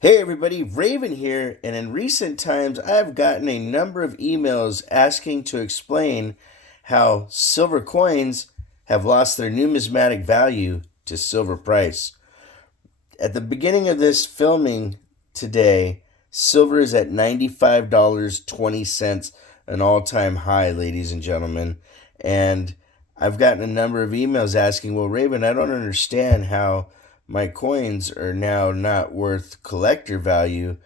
Hey everybody, Raven here, and in recent times I've gotten a number of emails asking to explain how silver coins have lost their numismatic value to silver price. At the beginning of this filming today, silver is at $95.20, an all-time high, ladies and gentlemen. And I've gotten a number of emails asking, well, Raven, I don't understand how my coins are now not worth collector value.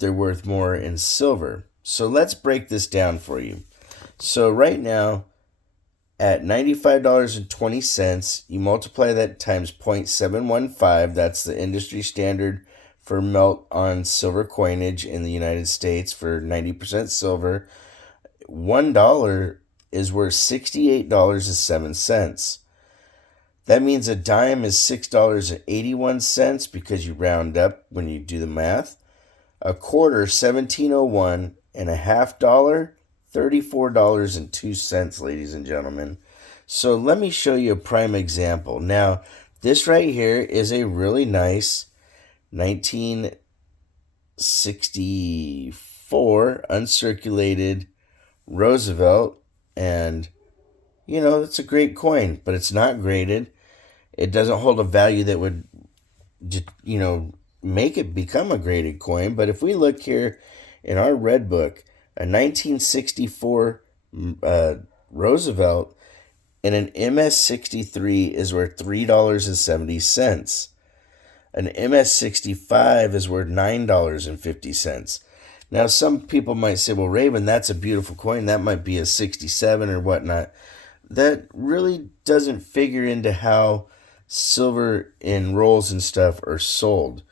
They're worth more in silver. So let's break this down for you. So right now, at $95.20, you multiply that times 0.715. That's the industry standard for melt on silver coinage in the United States for 90% silver. $1 is worth $68.07. That means a dime is $6.81 because you round up when you do the math. A quarter, 1701, and a half dollar, $34.02, ladies and gentlemen. So let me show you a prime example. Now, this right here is a really nice 1964 uncirculated Roosevelt, and it's a great coin, but it's not graded. It doesn't hold a value that would, make it become a graded coin. But if we look here in our red book, a 1964 Roosevelt and an MS-63 is worth $3.70. An MS-65 is worth $9.50. Now, some people might say, well, Raven, that's a beautiful coin. That might be a 67 or whatnot. That really doesn't figure into how silver in rolls and stuff are sold.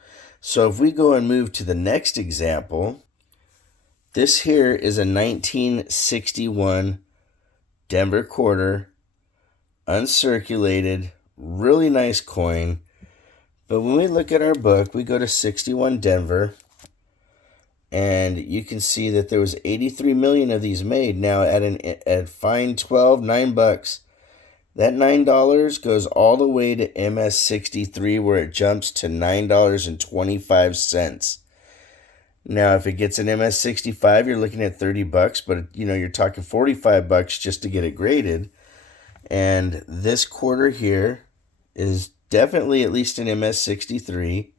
So if we go and move to the next example, this here is a 1961 Denver quarter, uncirculated, really nice coin. But when we look at our book, we go to 61 Denver, and you can see that there was 83 million of these made. Now at fine 12, $9. That $9 goes all the way to MS-63, where it jumps to $9.25. Now, if it gets an MS-65, you're looking at $30, but you're talking $45 just to get it graded. And this quarter here is definitely at least an MS-63.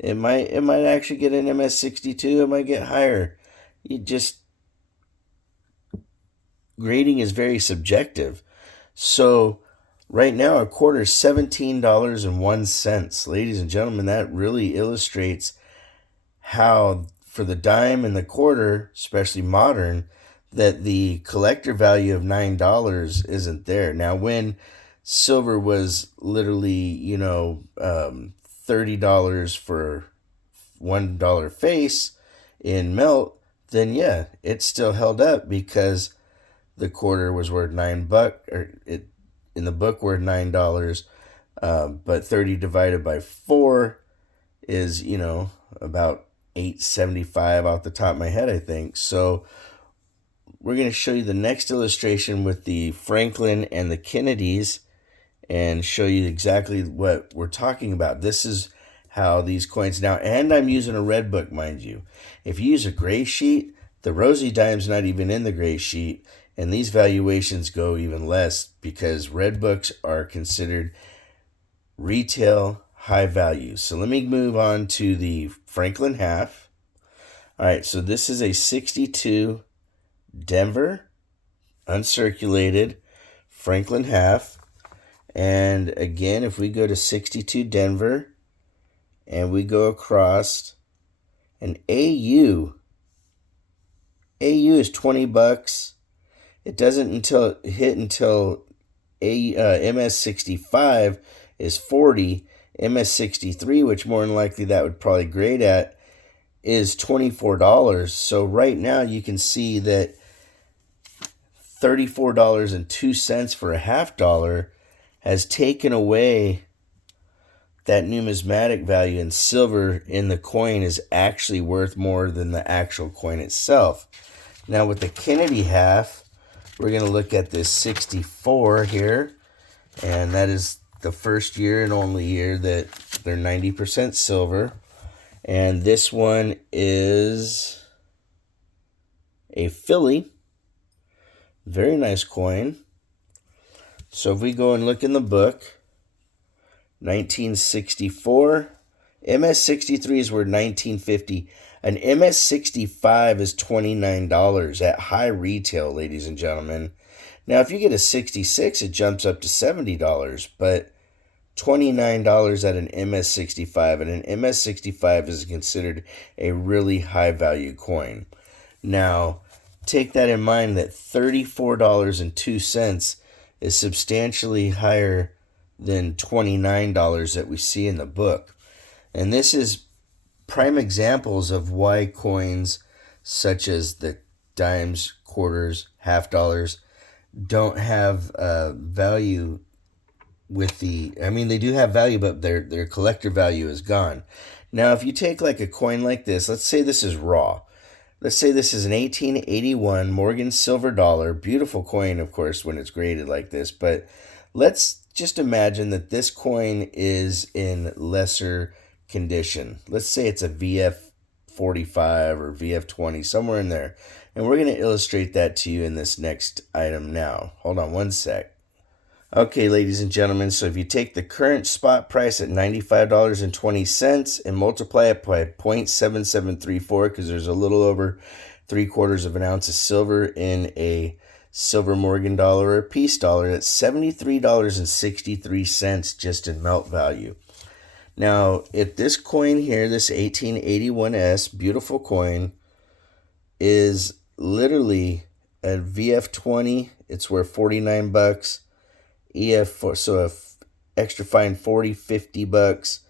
It might actually get an MS-62. It might get higher. Grading is very subjective. So right now, a quarter is $17.01. Ladies and gentlemen, that really illustrates how for the dime and the quarter, especially modern, that the collector value of $9 isn't there. Now, when silver was literally, $30 for $1 face in melt, then yeah, it still held up because the quarter was worth $9, or it in the book worth $9. But 30 divided by 4 is about 875 off the top of my head, I think. So we're going to show you the next illustration with the Franklin and the Kennedys and show you exactly what we're talking about. This is how these coins now, and I'm using a red book, mind you. If you use a gray sheet, the rosy dime's not even in the gray sheet, and these valuations go even less because red books are considered retail high value. So let me move on to the Franklin half. All right, so this is a 62 Denver uncirculated Franklin half. And again, if we go to 62 Denver and we go across an AU is $20. It doesn't hit until MS-65 is 40. MS-63, which more than likely that would probably grade at, is $24. So right now you can see that $34.02 for a half dollar has taken away that numismatic value, and silver in the coin is actually worth more than the actual coin itself. Now with the Kennedy half, we're going to look at this 64 here, and that is the first year and only year that they're 90% silver. And this one is a Philly. Very nice coin. So if we go and look in the book, 1964. MS-63s were $19.50. An MS-65 is $29 at high retail, ladies and gentlemen. Now, if you get a 66, it jumps up to $70, but $29 at an MS-65, and an MS-65 is considered a really high-value coin. Now, take that in mind that $34.02 is substantially higher than $29 that we see in the book. And this is prime examples of why coins such as the dimes, quarters, half dollars don't have value with they do have value, but their collector value is gone. Now, if you take like a coin like this, let's say this is raw. Let's say this is an 1881 Morgan silver dollar. Beautiful coin, of course, when it's graded like this. But let's just imagine that this coin is in lesser condition. Let's say it's a VF 45 or VF 20, somewhere in there. And we're going to illustrate that to you in this next item now. Hold on one sec. Okay, ladies and gentlemen, so if you take the current spot price at $95.20 and multiply it by 0.7734, because there's a little over 3/4 of an ounce of silver in a silver Morgan dollar or a peace dollar, that's $73.63 just in melt value. Now, if this coin here, this 1881S, beautiful coin, is literally a VF20, it's worth $49. EF, so extra fine $40, $50,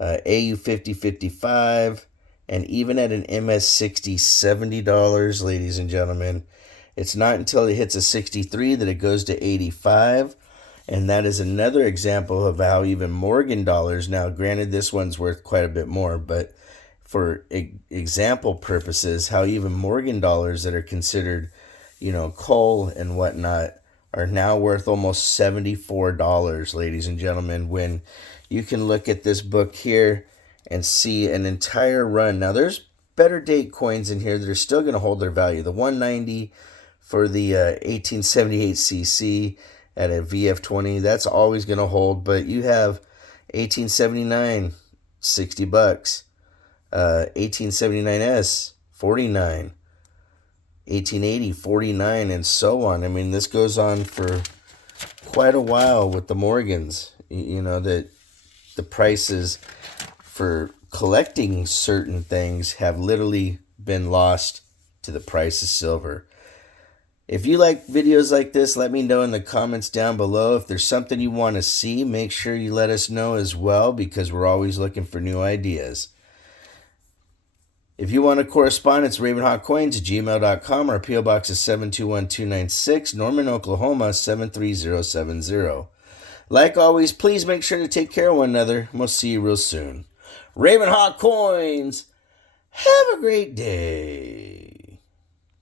AU 50, 55, and even at an MS60, $70, ladies and gentlemen. It's not until it hits a 63 that it goes to 85, and that is another example of how even Morgan dollars, now granted this one's worth quite a bit more, but for example purposes, how even Morgan dollars that are considered, coal and whatnot, are now worth almost $74, ladies and gentlemen, when you can look at this book here and see an entire run. Now, there's better date coins in here that are still going to hold their value. The 190 for the 1878cc at a VF20, that's always going to hold, but you have 1879, $60, 1879S, $49, 1880, 49, and so on. I mean, this goes on for quite a while with the Morgans. That the prices for collecting certain things have literally been lost to the price of silver. If you like videos like this, let me know in the comments down below. If there's something you want to see, make sure you let us know as well, because we're always looking for new ideas. If you want to correspond, it's ravenhawkcoins@gmail.com. Our P.O. Box is 721296, Norman, Oklahoma, 73070. Like always, please make sure to take care of one another. We'll see you real soon. Ravenhawk Coins, have a great day.